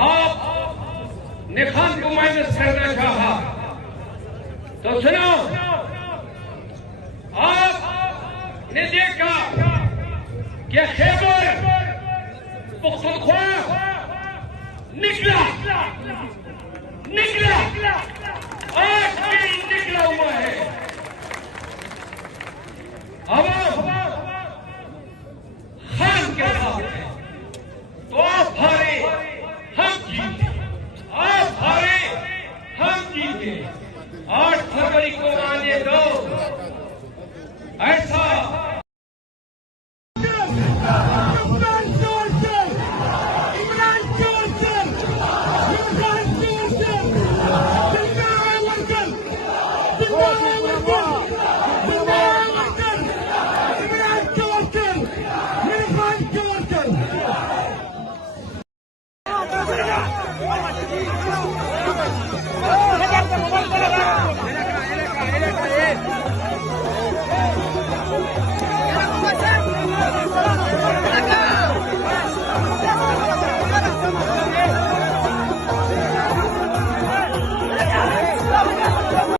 आपने खान को माइनस करना चाहा तो सुनो, आपने देखा कि खैबर पुख्तनख्वा निकला आज भी निकला हुआ है। अब खान के साथ है तो आप हारे हम जीते, आप हारे हम जीते। 8 फरवरी को आने दो, ऐसा Oh, my God.